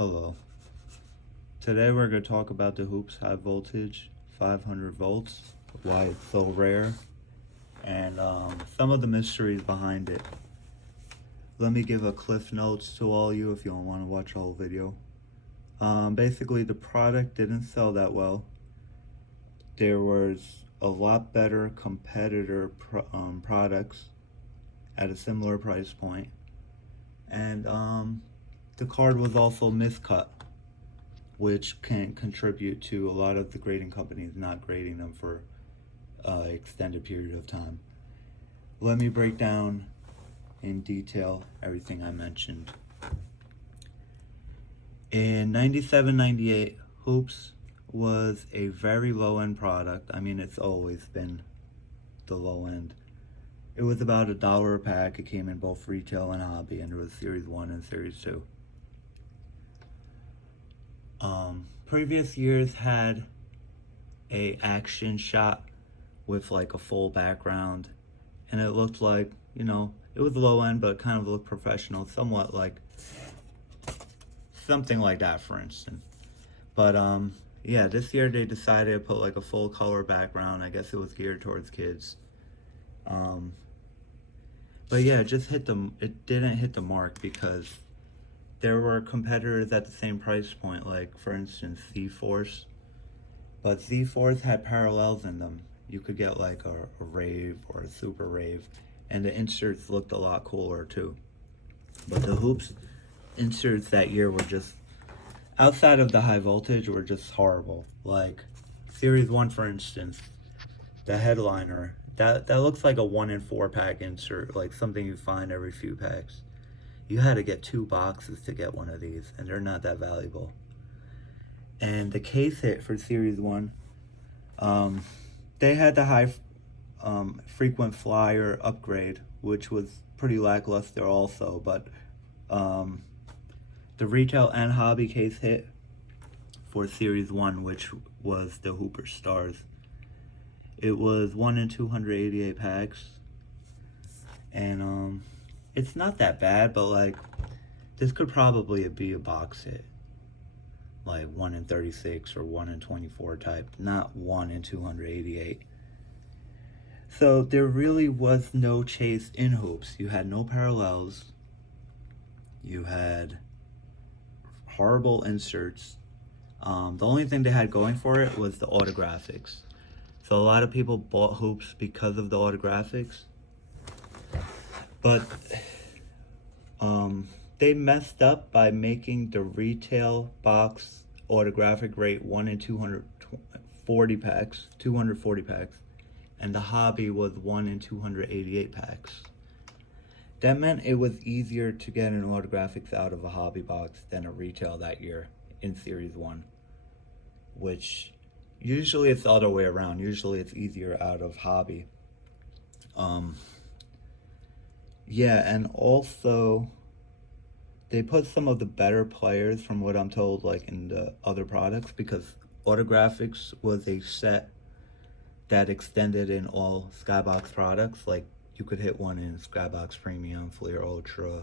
Hello. Today we're going to talk about the Hoops High Voltage 500 volts, why it's so rare, and some of the mysteries behind it. Let me give a cliff notes to all you if you don't want to watch the whole video. Basically, the product didn't sell that well. There was a lot better competitor products at a similar price point, and the card was also miscut, which can contribute to a lot of the grading companies not grading them for an extended period of time. Let me break down in detail everything I mentioned. In 97-98, Hoops was a very low-end product. I mean, it's always been the low end. It was about $1 a pack. It came in both retail and hobby, and it was Series 1 and Series 2. Previous years had a action shot with like a full background, and it looked like, you know, it was low end, but kind of looked professional, somewhat like something like that, for instance. But yeah, this year they decided to put like a full color background. I guess it was geared towards kids. But yeah, it didn't hit the mark because there were competitors at the same price point, like for instance Z-Force. But Z-Force had parallels in them. You could get like a Rave or a Super Rave, and the inserts looked a lot cooler too. But the Hoops inserts that year were just, outside of the high voltage, were just horrible. Like Series 1, for instance, the headliner, that looks like a 1 in 4 pack insert, like something you find every few packs. You had to get 2 boxes to get one of these, and they're not that valuable. And the case hit for Series 1, they had the high frequent flyer upgrade, which was pretty lackluster also, but the retail and hobby case hit for Series 1, which was the Hooper Stars. It was 1 in 288 packs, and it's not that bad, but like this could probably be a box hit, like 1 in 36 or 1 in 24 type, not 1 in 288. So there really was no chase in Hoops. You had no parallels. You had horrible inserts. The only thing they had going for it was the autographics. So a lot of people bought Hoops because of the autographics. But they messed up by making the retail box autographic rate 1 in 240 packs, and the hobby was 1 in 288 packs. That meant it was easier to get an autographics out of a hobby box than a retail that year in Series 1, which usually it's the other way around. Usually it's easier out of hobby. Yeah, and also they put some of the better players, from what I'm told, like in the other products, because autographics was a set that extended in all Skybox products. Like you could hit one in Skybox Premium, Fleer Ultra,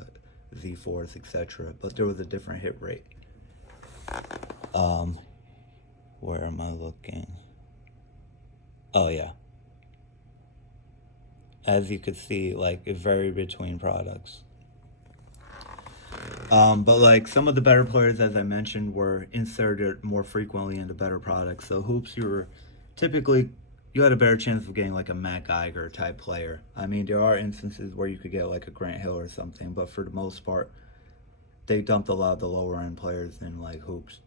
Z-Force, etc. But there was a different hit rate. Where am I looking? Oh yeah. As you could see, like it varied between products. But like some of the better players, as I mentioned, were inserted more frequently into better products. So Hoops, you had a better chance of getting like a Matt Geiger type player. I mean, there are instances where you could get like a Grant Hill or something, but for the most part, they dumped a lot of the lower end players in like Hoops.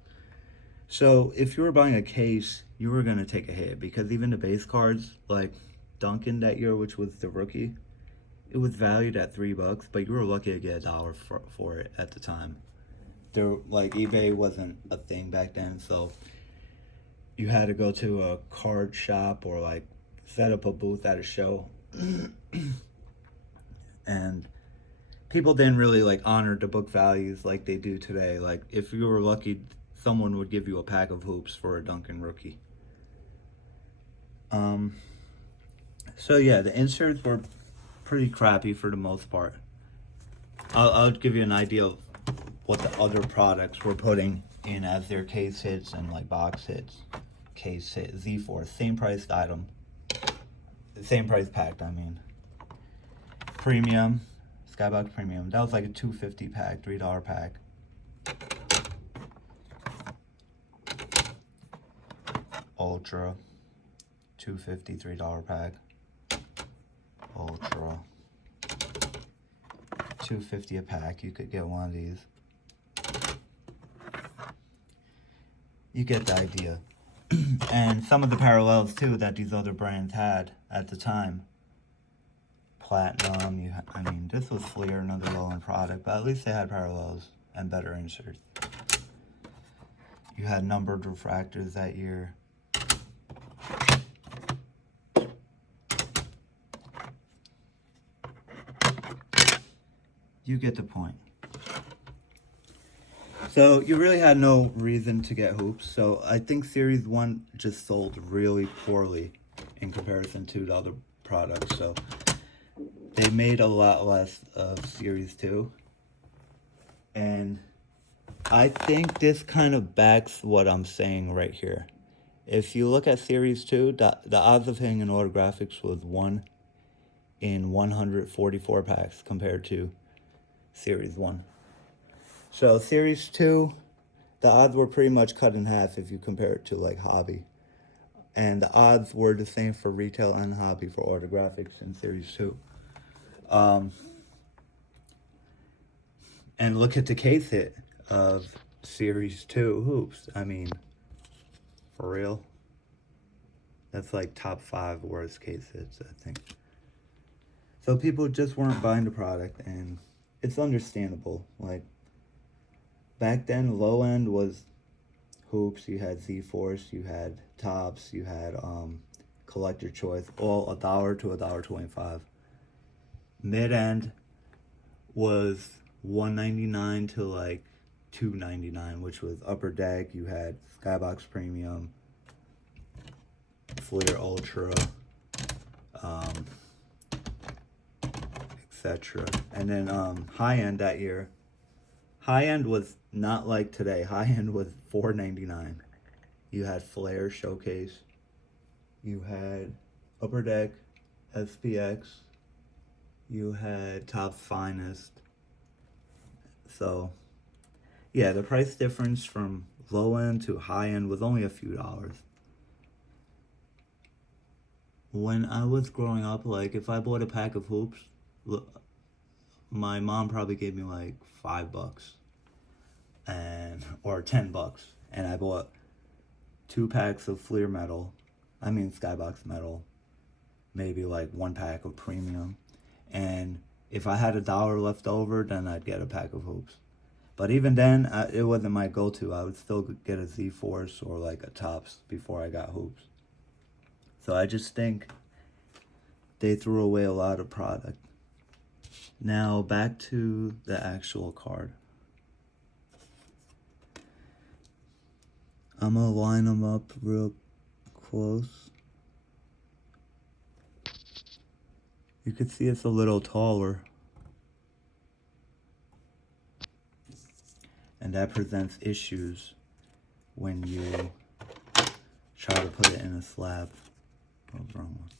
So if you were buying a case, you were gonna take a hit, because even the base cards, like Duncan that year, which was the rookie, it was valued at $3, but you were lucky to get $1 for it at the time. There, like eBay wasn't a thing back then, so you had to go to a card shop or like set up a booth at a show. And people didn't really like honor the book values like they do today. Like if you were lucky, someone would give you a pack of Hoops for a Duncan rookie. So yeah, the inserts were pretty crappy for the most part. I'll give you an idea of what the other products were putting in as their case hits and like box hits. Case hit, Z4, same priced item. Same price packed, I mean. Premium, Skybox Premium. That was like a $2.50 pack, $3 pack. Ultra, $2.50, $3 pack. Ultra, $2.50 a pack. You could get one of these. You get the idea. And some of the parallels too that these other brands had at the time. Platinum, I mean, this was Fleer, another low-end product, but at least they had parallels and better inserts. You had numbered refractors that year. You get the point. So you really had no reason to get hoops. So I think Series 1 just sold really poorly in comparison to the other products. So they made a lot less of Series 2. And I think this kind of backs what I'm saying right here. If you look at Series 2, the odds of hitting an autographics was 1 in 144 packs compared to Series 1. So Series 2, the odds were pretty much cut in half if you compare it to like Hobby. And the odds were the same for retail and Hobby for autographics in Series 2. And look at the case hit of Series 2 hoops. I mean, for real. That's like top 5 worst case hits, I think. So people just weren't buying the product, and it's understandable. Like, back then, low end was hoops. You had Z-Force, you had Tops, you had Collector Choice, all $1 to $1.25. Mid end was $1.99 to like $2.99, which was Upper Deck. You had Skybox Premium, Fleer Ultra, etc. And then high end that year. High end was not like today. High end was $4.99. You had Flair Showcase. You had Upper Deck, SPX. You had Top Finest. So, yeah, the price difference from low end to high end was only a few dollars. When I was growing up, like, if I bought a pack of hoops, my mom probably gave me like $5 or $10, and I bought 2 packs of Fleer metal. I mean Skybox metal, maybe like 1 pack of premium, and if I had $1 left over, then I'd get a pack of hoops. But even then, it wasn't my go-to. I would still get a Z-Force or like a Tops before I got hoops. So I just think they threw away a lot of product. Now back to the actual card. I'm gonna line them up real close. You can see it's a little taller. And that presents issues when you try to put it in a slab. Oh, wrong one.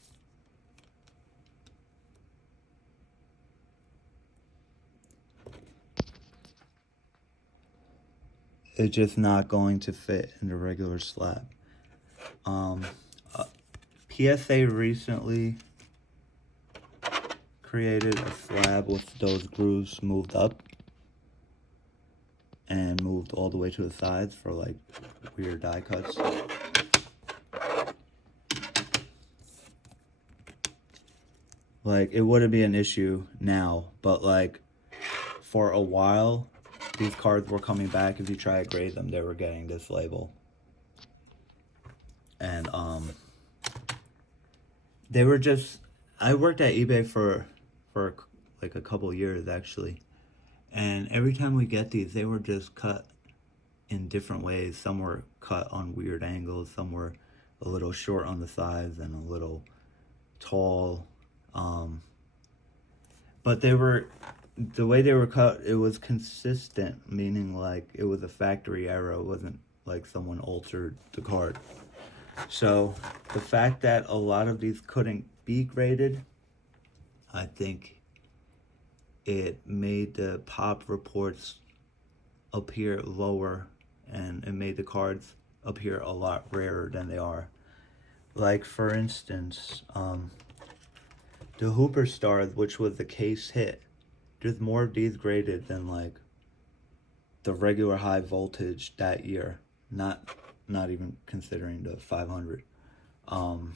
It's just not going to fit in the regular slab. PSA recently created a slab with those grooves moved up and moved all the way to the sides for like weird die cuts. Like, it wouldn't be an issue now, but like for a while, these cards were coming back. If you try to grade them, they were getting this label. And they were just, I worked at eBay for like a couple years actually. And every time we get these, they were just cut in different ways. Some were cut on weird angles, some were a little short on the sides and a little tall. But they were the way they were cut, it was consistent, meaning like it was a factory error. It wasn't like someone altered the card. So the fact that a lot of these couldn't be graded, I think it made the pop reports appear lower, and it made the cards appear a lot rarer than they are. Like for instance, the Hooper Stars, which was the case hit, there's more of these graded than like the regular high voltage that year. Not even considering the 500. And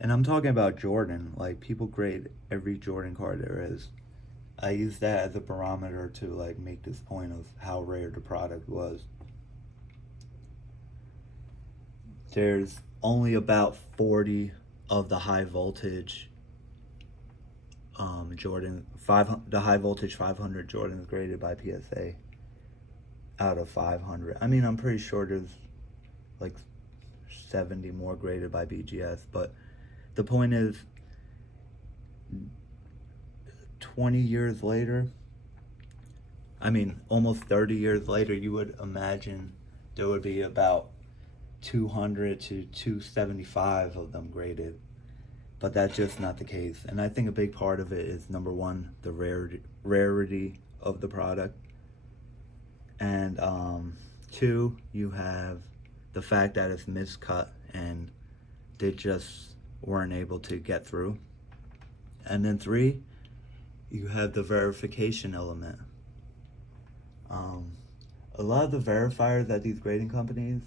I'm talking about Jordan. Like, people grade every Jordan card there is. I use that as a barometer to like make this point of how rare the product was. There's only about 40 of the high voltage Jordan the high voltage 500 Jordans graded by PSA out of 500. I mean, I'm pretty sure there's like 70 more graded by BGS, but the point is, 20 years later, I mean, almost 30 years later, you would imagine there would be about 200 to 275 of them graded. But that's just not the case. And I think a big part of it is, number one, the rarity of the product. And two, you have the fact that it's miscut and they just weren't able to get through. And then three, you have the verification element. A lot of the verifiers at these grading companies,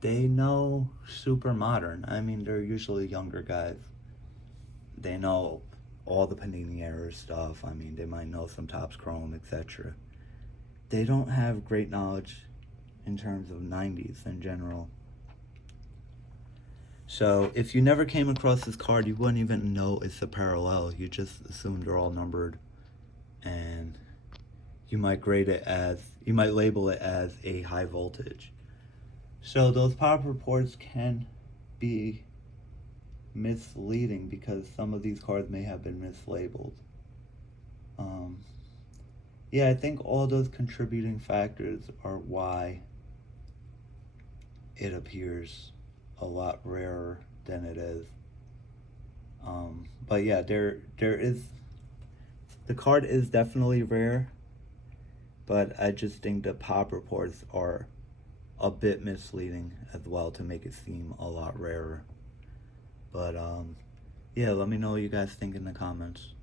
they know super modern. I mean, they're usually younger guys. They know all the Panini error stuff. I mean, they might know some Topps Chrome, etc. They don't have great knowledge in terms of 90s in general. So if you never came across this card, you wouldn't even know it's a parallel. You just assume they're all numbered, and you might label it as a high voltage. So those pop reports can be misleading because some of these cards may have been mislabeled. Yeah, I think all those contributing factors are why it appears a lot rarer than it is. But yeah, the card is definitely rare, but I just think the pop reports are a bit misleading as well to make it seem a lot rarer. But yeah, let me know what you guys think in the comments.